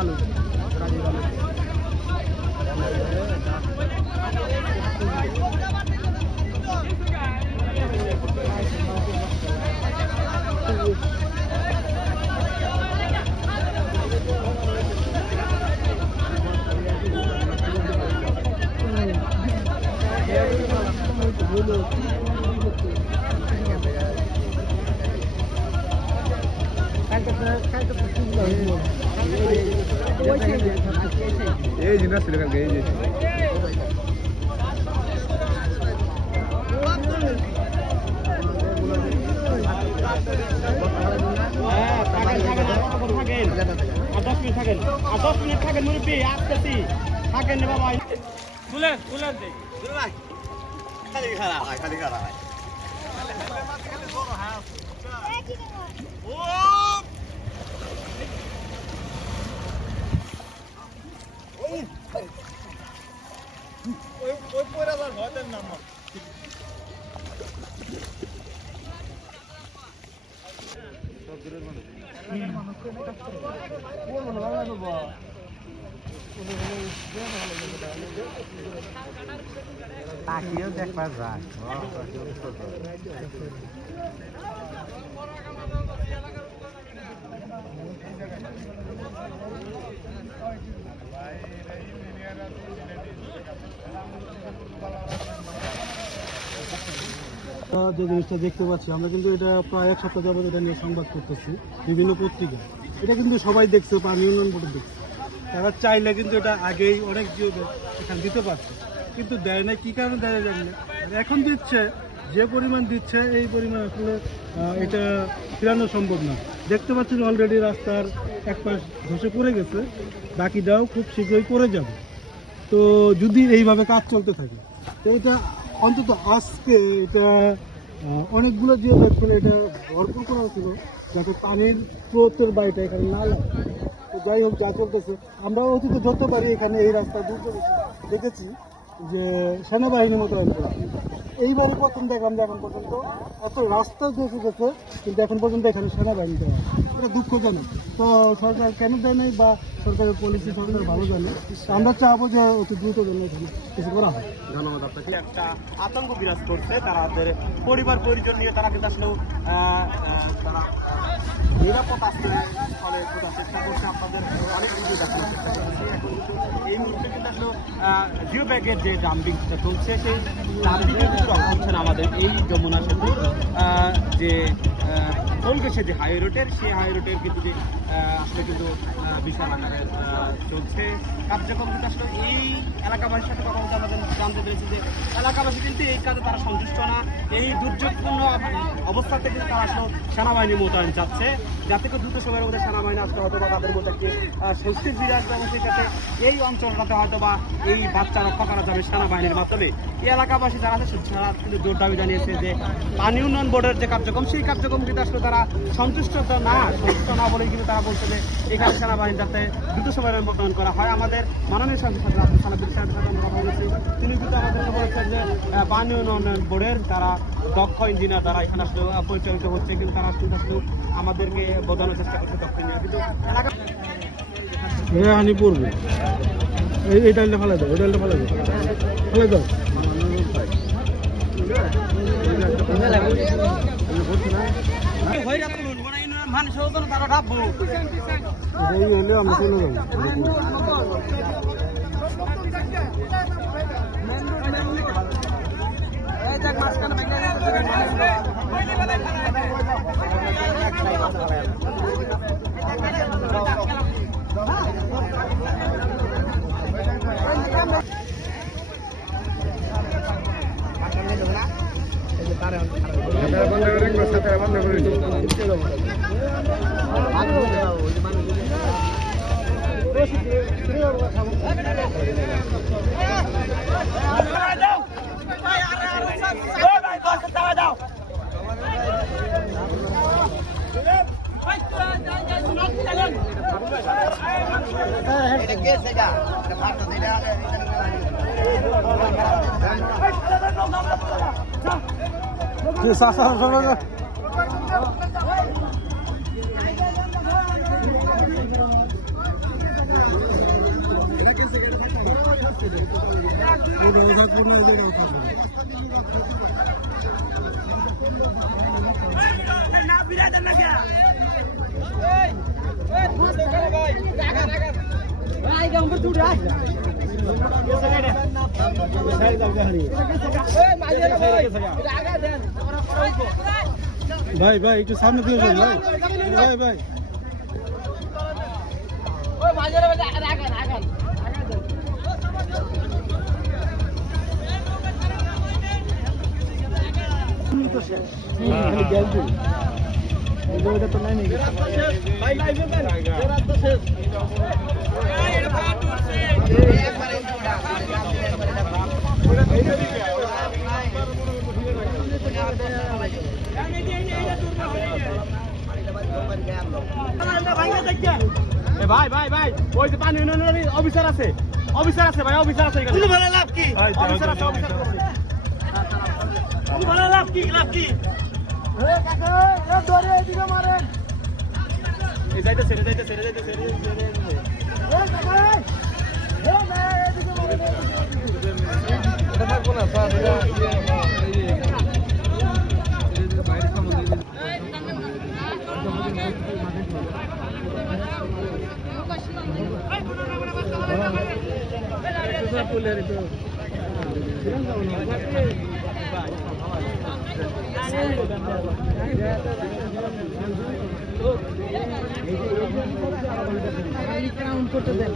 ভালো এই জিনিস ছিল কালকে এই যে থাকেন মুরব্বী আসতেছি থাকেন রে বাবা তুলে দে খালি খারাপ ওই পরে আবার ভয়তেন না আমার তাকিয়েও দেখবার যায় যে জিনিসটা দেখতে পাচ্ছি আমরা কিন্তু এটা প্রায় এক সপ্তাহ যাবত এটা নিয়ে সংবাদ করতেছি বিভিন্ন পত্রিকা এটা কিন্তু সবাই দেখছে পানি উন্নয়ন বোর্ডে দেখছে তারা চাইলে কিন্তু এটা আগেই অনেক জিও এখানে দিতে পারছে কিন্তু দেয় না কী কারণে দেয় জানলে এখন দিচ্ছে যে পরিমাণ দিচ্ছে এই পরিমাণ আসলে এটা ফেরানো সম্ভব না দেখতে পাচ্ছেন অলরেডি রাস্তার এক পাশ ধসে পড়ে গেছে বাকিটাও খুব শীঘ্রই পড়ে যাবে তো যদি এইভাবে কাজ চলতে থাকে তো এটা অন্তত আজকে এটা অনেকগুলো যে দেখলে এটা ভরপুর করা হচ্ছিল যাতে পানির স্রোতের বাড়িটা এখানে না লাগে তো যাই হোক যা চলতেছে আমরা অতীতে যত পারি এখানে এই রাস্তা দূর দেখেছি যে সেনাবাহিনী মোতায়েন করা এইবারই প্রথম দেখলাম যে এখন পর্যন্ত এত রাস্তা দেখে গেছে কিন্তু এখন পর্যন্ত এখানে সেনাবাহিনী দেওয়া এটা দুঃখজনক তো সরকার কেন দেয় নাই বা সরকারের পলিসি সরকার ভালো জানে আমরা চাবো যে অতি দ্রুত জন্য এখানে কিছু করা হয়। ধন্যবাদ আপনাকে। একটা আতঙ্ক বিরাজ করছে তাদের পরিবার পরিজন নিয়ে তারা কিন্তু আসলে তারা নিরাপদ আশ্রয়ের স্থলে খোঁজার চেষ্টা করছে আপনাদের অনেক কিছু দেখানোর চেষ্টা করছে এখন কিন্তু এই মুহূর্তে কিন্তু আসলে জিও ব্যাগের যে ডাম্পিংটা চলছে সেই ডাম্পিংয়ে কিন্তু হচ্ছে না আমাদের এই যমুনা সেতু যে কলকাতা যে হাই রোডের সেই হাই রোডের কিন্তু যে আসলে কিন্তু বিশাল আকারে চলছে কার্যক্রম কিন্তু আসলে এই এলাকাবাসীর সাথে কথা বলতে আমাদের জানতে পেরেছি যে এলাকাবাসী কিন্তু এই কাজে তারা সন্তুষ্ট না এই দুর্যোগপূর্ণ অবস্থা থেকে তারা আসলে সেনাবাহিনী মোতায়েন চাচ্ছে যাতে করে দ্রুত সময়ের মধ্যে সেনাবাহিনী আসতে হয়তো বা তাদের মধ্যে একটি স্বস্তির ফিরে আসবে এবং সেই ক্ষেত্রে এই অঞ্চলটাতে হয়তো বা এই বাচ্চা রক্ষা করা যাবে সেনাবাহিনীর মাধ্যমে এই এলাকাবাসী যারা আছে তারা কিন্তু জোর দাবি জানিয়েছে যে পানি উন্নয়ন বোর্ডের যে কার্যক্রম সেই কার্যক্রম কিন্তু আসলে তারা সন্তুষ্ট না বলেই কিন্তু তারা বলছে যে এখানে সেনাবাহিনী যাতে দ্রুত সময়ের মোতায়েন করা হয়। আমাদের মাননীয় সংসদ আব্দুল সালাম সাহেবের সাথে আমরা কথা বলেছি তিনি কিন্তু আমাদেরকে বলেছেন যে পানি উন্নয়ন বোর্ডের তারা দক্ষ ইঞ্জিনিয়ার দ্বারা এখানে আসলে পরিচালিত হচ্ছে কিন্তু তারা কিন্তু আসলে আমাদেরকে বোঝানোর চেষ্টা করছে দক্ষ ইঞ্জিনিয়ার কিন্তু এলাকা হানি পড়বে এই ডালটা ফেলে দাও ওই ডালটা ফেলে দাও মানুষ তারা ভাববো এই হলে আমরা চলে যাবো থাকবো না, এদেরও থাকবো না। ভাই ভাই একটু সামনে দিয়ে যান ভাই ভাই ভাই ভাই ভাই ভাই ওই যে পানি উন্নয়নের অফিসার আছে ভাই অফিসার আছে এখানে ভালো লাভ কি অফিসার আছে অফিসার আছে ভালো লাভ কি এই যাইতেছে থাকবো না স্যার বাইরে সামনে করতে দেন